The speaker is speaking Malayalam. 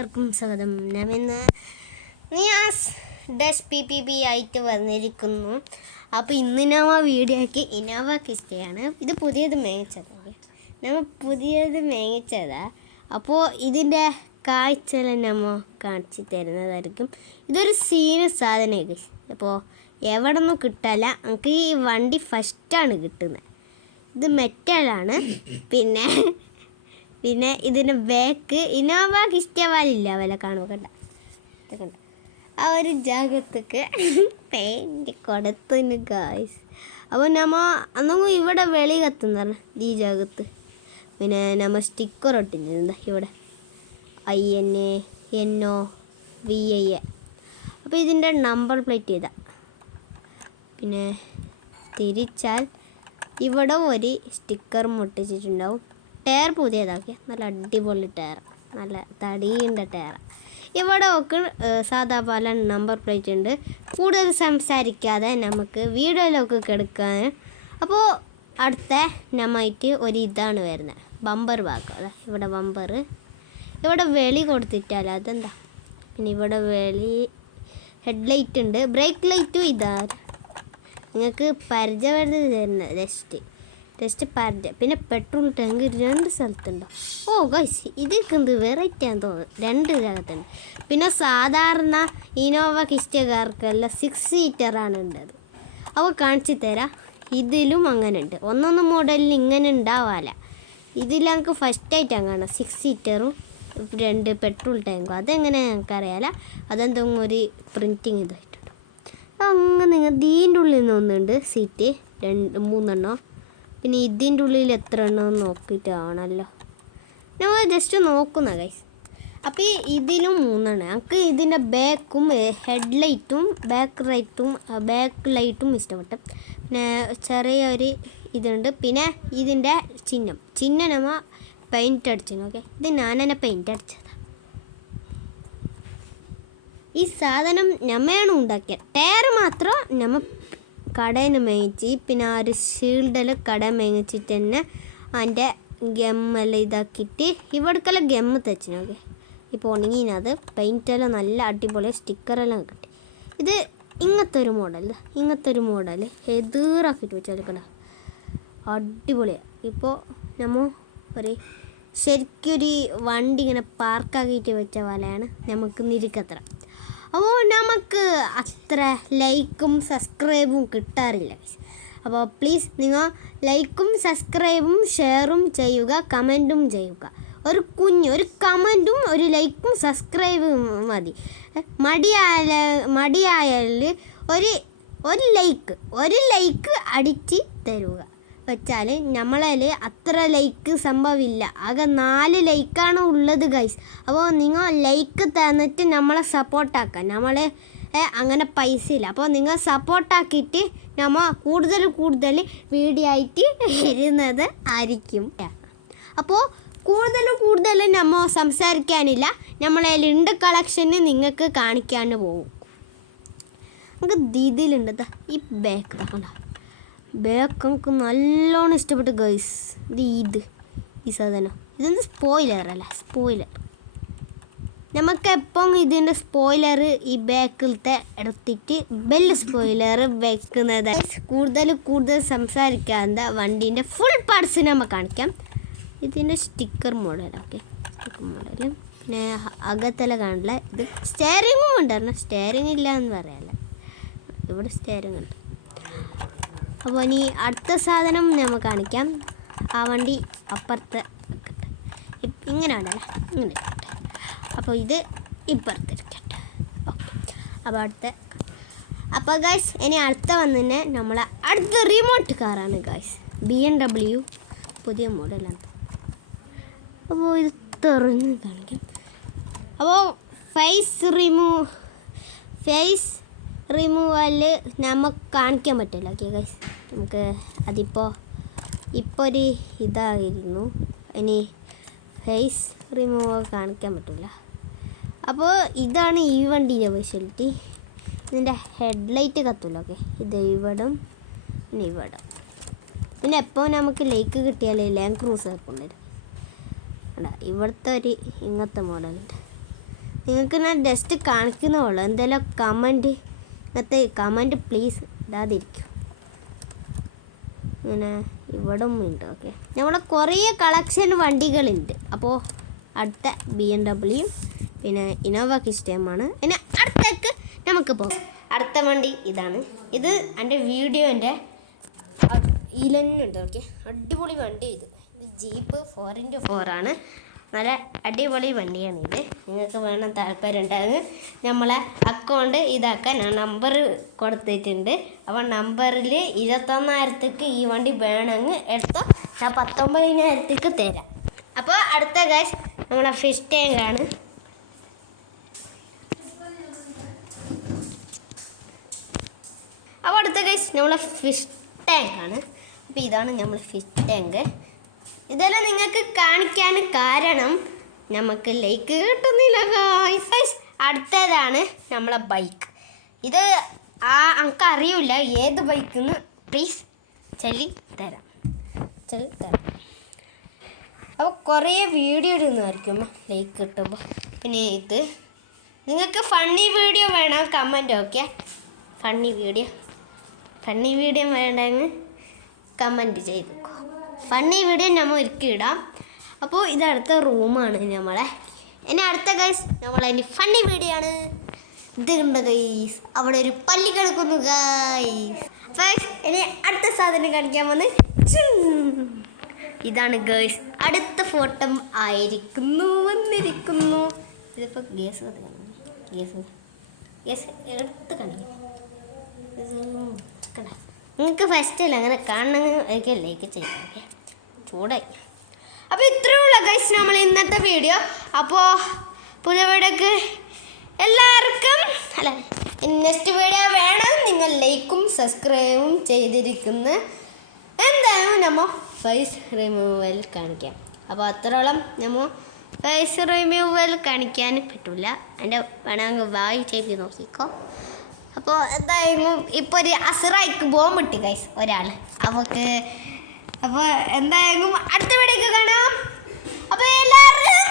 എല്ലാവർക്കും സ്വാഗതം. ഞാൻ ഇന്ന് നിയാസ് ഡാഷ് PPB ആയിട്ട് വന്നിരിക്കുന്നു. അപ്പോൾ ഇന്ന് നമ്മ വീഡിയോയ്ക്ക് ഇന്നോവ ക്രിസ്റ്റയാണ്. ഇത് പുതിയത് മേങ്ങിച്ചതാണ്. നമ്മൾ പുതിയത് മേങ്ങിച്ചതാ. അപ്പോൾ ഇതിൻ്റെ കാഴ്ചയെല്ലാം നമ്മൾ കാണിച്ചു തരുന്നതായിരിക്കും. ഇതൊരു സീരിയസ് സാധനമാണ്. അപ്പോൾ എവിടെ നിന്നും കിട്ടാല്ല. നമുക്ക് ഈ വണ്ടി ഫസ്റ്റാണ് കിട്ടുന്നത്. ഇത് മെറ്റലാണ്. പിന്നെ ഇതിൻ്റെ ബാക്ക് ഇന്നോവ ക്രിസ്റ്റയില്ല വില കാണുമ്പോൾ കണ്ട ആ ഒരു ജാഗത്തൊക്കെ പെയിൻറ്റ് കൊടുത്തിന് ഗായ്സ്. അപ്പോൾ അന്നൊന്നും ഇവിടെ വെളി കത്തുന്ന ഈ ജാഗത്ത്. പിന്നെ നമ്മൾ സ്റ്റിക്കർ ഒട്ടിച്ചിരുന്ന ഇവിടെ INA VIA. അപ്പോൾ ഇതിൻ്റെ നമ്പർ പ്ലേറ്റ് ചെയ്താൽ പിന്നെ തിരിച്ചാൽ ഇവിടെ ഒരു സ്റ്റിക്കർ ഒട്ടിച്ചിട്ടുണ്ടാവും. ടയർ പുതിയതാക്കിയ നല്ല അടിപൊളി ടയർ, നല്ല തടിയുണ്ട ടയർ. ഇവിടെ ഒക്കെ സാധാ പോലെ നമ്പർ പ്ലേറ്റ് ഉണ്ട്. കൂടുതൽ സംസാരിക്കാതെ നമുക്ക് വീഡിയോയിലൊക്കെ കിടക്കാൻ. അപ്പോൾ അടുത്ത നമ്മായിട്ട് ഒരു ഇതാണ് വരുന്നത്, ബമ്പർ ഭാഗം. അതാ ഇവിടെ ബമ്പർ, ഇവിടെ വെളി കൊടുത്തിട്ടല്ല അതെന്താ. പിന്നെ ഇവിടെ വെളി ഹെഡ്ലൈറ്റ് ഉണ്ട്, ബ്രേക്ക് ലൈറ്റും ഇതാ. നിങ്ങൾക്ക് പരിചയപ്പെടുത്തി തരുന്നത് ജസ്റ്റ് പരിചയം. പിന്നെ പെട്രോൾ ടാങ്ക് 2 സ്ഥലത്തുണ്ടോ. ഓ ഗൈസ്, ഇതൊക്കെ എന്ത് വെറൈറ്റി ആണെന്ന് തോന്നുന്നു. 2 ഭാഗത്തുണ്ട്. പിന്നെ സാധാരണ ഇന്നോവ ക്രിസ്റ്റക്കാർക്കെല്ലാം 6 സീറ്ററാണ് ഉണ്ടത്. അപ്പോൾ കാണിച്ചു തരാം. ഇതിലും അങ്ങനെ ഉണ്ട്. ഒന്നൊന്നും മോഡലിൽ ഇങ്ങനെ ഉണ്ടാവാല. ഇതിൽ ഞങ്ങൾക്ക് ഫസ്റ്റായിട്ടാണ് കാണാം 6 സീറ്ററും 2 പെട്രോൾ ടാങ്കും. അതെങ്ങനെ ഞങ്ങൾക്കറിയാല. അതെന്തെങ്കിലും ഒരു പ്രിൻറ്റിങ് ഇതായിട്ടുണ്ട്. അങ്ങനെ ഇതിൻ്റെ ഉള്ളിൽ നിന്ന് ഒന്നുണ്ട് സീറ്റ് 3 പിന്നെ ഇതിൻ്റെ ഉള്ളിൽ എത്ര എണ്ണം നോക്കിയിട്ടാണല്ലോ നമ്മൾ ജസ്റ്റ് നോക്കുന്ന ഗൈസ്. അപ്പോൾ ഇതിലും 3 ഞങ്ങൾക്ക് ഇതിൻ്റെ ബാക്കും ഹെഡ്ലൈറ്റും ബാക്ക് ലൈറ്റും ഇഷ്ടപ്പെട്ടു. പിന്നെ ചെറിയൊരു ഇതുണ്ട്. പിന്നെ ഇതിൻ്റെ ചിഹ്നം നമ്മൾ പെയിൻറ്റ് അടിച്ചു. ഓക്കെ, ഇത് ഞാൻ തന്നെ പെയിൻറ്റ് അടിച്ചതാണ്. ഈ സാധനം നമ്മയാണ് ഉണ്ടാക്കിയത്. ടയർ മാത്രം നമ്മൾ കടയിൽ നിന്ന് മേങ്ങിച്ച്. പിന്നെ ആ ഒരു ഷീൽഡിൽ കട മേങ്ങിച്ചിട്ട് തന്നെ അതിൻ്റെ ഗമ്മെല്ലാം ഇതാക്കിയിട്ട് ഇവിടേക്കെല്ലാം ഗമ്മ് തച്ചു. ഓക്കെ, ഇപ്പോൾ ഉണങ്ങിനത് പെയിൻറ്റെല്ലാം നല്ല അടിപൊളി സ്റ്റിക്കറെല്ലാം കിട്ടി. ഇത് ഇങ്ങനത്തെ ഒരു മോഡൽ എതിറാക്കിയിട്ട് വെച്ചാൽ കണ്ട അടിപൊളിയാണ്. ഇപ്പോൾ നമ്മൾ ഒരു ശരിക്കൊരു വണ്ടി ഇങ്ങനെ പാർക്കാക്കിയിട്ട് വെച്ച പോലെയാണ് നമുക്ക് നിരിക്കത്ര. അപ്പോൾ നമുക്ക് അത്ര ലൈക്കും സബ്സ്ക്രൈബും കിട്ടാറില്ല. അപ്പോൾ പ്ലീസ് നിങ്ങൾ ലൈക്കും സബ്സ്ക്രൈബും ഷെയറും ചെയ്യുക, കമൻറ്റും ചെയ്യുക. ഒരു കമൻറ്റും ഒരു ലൈക്കും സബ്സ്ക്രൈബും മതി. മടിയായാൽ ഒരു ലൈക്ക് അടിച്ച് തരുക വെച്ചാൽ നമ്മളതിൽ അത്ര ലൈക്ക് സംഭവമില്ല. ആകെ 4 ലൈക്കാണ് ഉള്ളത് ഗൈസ്. അപ്പോൾ നിങ്ങൾ ലൈക്ക് തന്നിട്ട് നമ്മളെ സപ്പോർട്ടാക്കുക. നമ്മൾ അങ്ങനെ പൈസ ഇല്ല. അപ്പോൾ നിങ്ങൾ സപ്പോർട്ടാക്കിയിട്ട് നമ്മൾ കൂടുതൽ വീഡിയോ ആയിട്ട് വരുന്നത് ആയിരിക്കും. അപ്പോൾ കൂടുതൽ നമ്മൾ സംസാരിക്കാനില്ല. നമ്മളതിൽ ഉണ്ട് കളക്ഷന് നിങ്ങൾക്ക് കാണിക്കാൻ പോകും. നമുക്ക് ഇതിലുണ്ട് ഈ ബാക്ക് തക്കണ്ട. ബാക്ക് നമുക്ക് നല്ലോണം ഇഷ്ടപ്പെട്ടു ഗൈസ്. ഈ സാധനം ഇതെന്ത് സ്പോയിലർ. നമുക്കെപ്പം ഇതിൻ്റെ സ്പോയിലർ ഈ ബാക്കിലത്തെ എടുത്തിട്ട് ബെല്ല് സ്പോയിലർ വെക്കുന്നത്. കൂടുതൽ സംസാരിക്കാതെ വണ്ടീൻ്റെ ഫുൾ പാർട്സ് നമ്മൾ കാണിക്കാം. ഇതിൻ്റെ സ്റ്റിക്കർ മോഡൽ. ഓക്കെ, സ്റ്റിക്കർ മോഡലും പിന്നെ അകത്തെല്ലാം കാണില്ല. ഇത് സ്റ്റെയറിങ്ങും ഉണ്ടായിരുന്നു. സ്റ്റെയറിങ് ഇല്ല എന്ന് പറയാല്ല, ഇവിടെ സ്റ്റെയറിങ് ഉണ്ട്. അപ്പോൾ ഇനി അടുത്ത സാധനം നമ്മൾ കാണിക്കാം. ആ വണ്ടി അപ്പുറത്ത് ഇങ്ങനെ ഉണ്ടല്ലോ, ഇങ്ങനെ. അപ്പോൾ ഇത് ഇപ്പുറത്തിരിക്കട്ടെ. ഓക്കെ, അപ്പോൾ ഗൈസ് ഇനി അടുത്ത വന്നിട്ട് നമ്മളെ അടുത്ത റിമോട്ട് കാറാണ് ഗൈസ്. BMW പുതിയ മോഡലാണ്. അപ്പോൾ ഇത് തുറന്ന് കാണിക്കാം. അപ്പോൾ ഫേസ് റിമൂവൽ നമുക്ക് കാണിക്കാൻ പറ്റില്ല. ഓക്കെ ഗൈസ്, നമുക്ക് ഇപ്പോൾ ഒരു ഇതായിരുന്നു. ഇനി ഫേസ് റിമൂവൽ കാണിക്കാൻ പറ്റില്ല. അപ്പോൾ ഇതാണ് ഈ വണ്ടീൻ്റെ സ്പെഷ്യാലിറ്റി. ഇതിൻ്റെ ഹെഡ്ലൈറ്റ് കത്തില്ല. ഓക്കെ, ഇത് ഇവിടെ പിന്നെ എപ്പോൾ നമുക്ക് ലൈക്ക് കിട്ടിയാലേ ലാൻഡ് ക്രൂസർ കൊണ്ടുവരും. ഇവിടുത്തെ ഒരു ഇങ്ങനത്തെ മോഡലുണ്ട്. നിങ്ങൾക്ക് ഞാൻ ജസ്റ്റ് കാണിക്കുന്നോളൂ. എന്തെങ്കിലും കമൻറ്റ് ഇങ്ങനത്തെ കമൻറ്റ് പ്ലീസ് ഇടാതിരിക്കും. ഇങ്ങനെ ഇവിടെ ഉണ്ട്. ഓക്കെ, നമ്മുടെ കുറേ കളക്ഷൻ വണ്ടികളുണ്ട്. അപ്പോൾ അടുത്ത BMW പിന്നെ ഇന്നോവ ക്രിസ്റ്റയുമാണ്. പിന്നെ അടുത്തേക്ക് നമുക്ക് പോകാം. അടുത്ത വണ്ടി ഇതാണ്. ഇത് എൻ്റെ വീഡിയോൻ്റെ ഇതിലുണ്ട്. ഓക്കെ, അടിപൊളി വണ്ടി ഇത് ജീപ്പ് 4x4 ആണ്. നല്ല അടിപൊളി വണ്ടിയാണിത്. നിങ്ങൾക്ക് വേണം താല്പര്യം ഉണ്ടെങ്കിൽ നമ്മളെ അക്കൗണ്ട് ഇതാക്കാൻ ഞാൻ നമ്പർ കൊടുത്തിട്ടുണ്ട്. അപ്പോൾ നമ്പറിൽ 21,000ക്ക് ഈ വണ്ടി വേണമെങ്കിൽ എടുത്തോ, ഞാൻ 19,000ക്ക് തരാം. അപ്പോൾ അടുത്ത ഗൈസ് നമ്മളെ ഫിഷ് ടാങ്കാണ്. അപ്പോൾ അടുത്ത ഗൈസ് നമ്മളെ ഫിഷ് ടാങ്കാണ്. അപ്പോൾ ഇതാണ് നമ്മൾ ഫിഷ് ടാങ്ക്. ഇതെല്ലാം നിങ്ങൾക്ക് കാണിക്കാൻ കാരണം നമുക്ക് ലൈക്ക് കിട്ടുന്നില്ല ഗൈസ്. അടുത്തതാണ് നമ്മളെ ബൈക്ക്. ഇത് നമുക്ക് അറിയില്ല ഏത് ബൈക്കെന്ന്. പ്ലീസ് ചൊല്ലി തരാം. അപ്പോൾ കുറേ വീഡിയോ ഇടുന്നതായിരിക്കും ലൈക്ക് കിട്ടുമ്പോൾ. പിന്നെ ഇത് നിങ്ങൾക്ക് ഫണ്ണി വീഡിയോ വേണം കമൻറ്റ്. ഓക്കെ, ഫണ്ണി വീഡിയോ വേണ്ടെങ്കിൽ കമൻറ്റ് ചെയ്തു. ഫണ്ണി വീഡിയോ നമ്മൾ ഒരുക്കി ഇടാം. അപ്പോൾ ഇത് അടുത്ത റൂമാണ് നമ്മളെ. ഇനി അടുത്ത ഗൈസ് നമ്മളതിന് ഫണ്ണി വീഡിയോ ആണ്. ഇതുണ്ട് ഗൈസ്, അവിടെ ഒരു പല്ലി കിടക്കുന്നു ഗൈസ്. ഇനി അടുത്ത സാധനം കാണിക്കാൻ വന്ന് ഇതാണ് ഗൈസ്. അടുത്ത ഫോട്ടോ വന്നിരിക്കുന്നു. ഇതിപ്പോൾ ഗ്യാസ് എടുത്ത് കാണിക്കാം. നിങ്ങൾക്ക് ഫസ്റ്റ് അല്ല അങ്ങനെ കാണണമെങ്കിൽ ലൈക്ക് ചെയ്യാം. ഓക്കെ, ചൂടായി. അപ്പോൾ ഇത്രയുള്ള ഗൈസ് നമ്മൾ ഇന്നത്തെ വീഡിയോ. അപ്പോൾ പുതിയ വീഡിയോക്ക് എല്ലാവർക്കും നെക്സ്റ്റ് വീഡിയോ വേണം. നിങ്ങൾ ലൈക്കും സബ്സ്ക്രൈബും ചെയ്തിരിക്കുന്ന എന്തായാലും നമ്മൾ ഫേസ് റിമൂവൽ കാണിക്കാം. അപ്പോൾ അത്രോളം നമ്മൾ ഫേസ് റിമൂവൽ കാണിക്കാൻ പറ്റില്ല. എൻ്റെ വേണമെങ്കിൽ വായി ചെയ്ത് നോക്കിക്കോ. അപ്പോൾ എന്തായാലും ഇപ്പോൾ ഒരു അസുറായിക്ക് ബോംബ് കിട്ടി ഗൈസ് ഒരാൾ. അപ്പോൾ എന്തായാലും അടുത്ത വീഡിയോക്ക് കാണാം. അപ്പോൾ എല്ലാവരും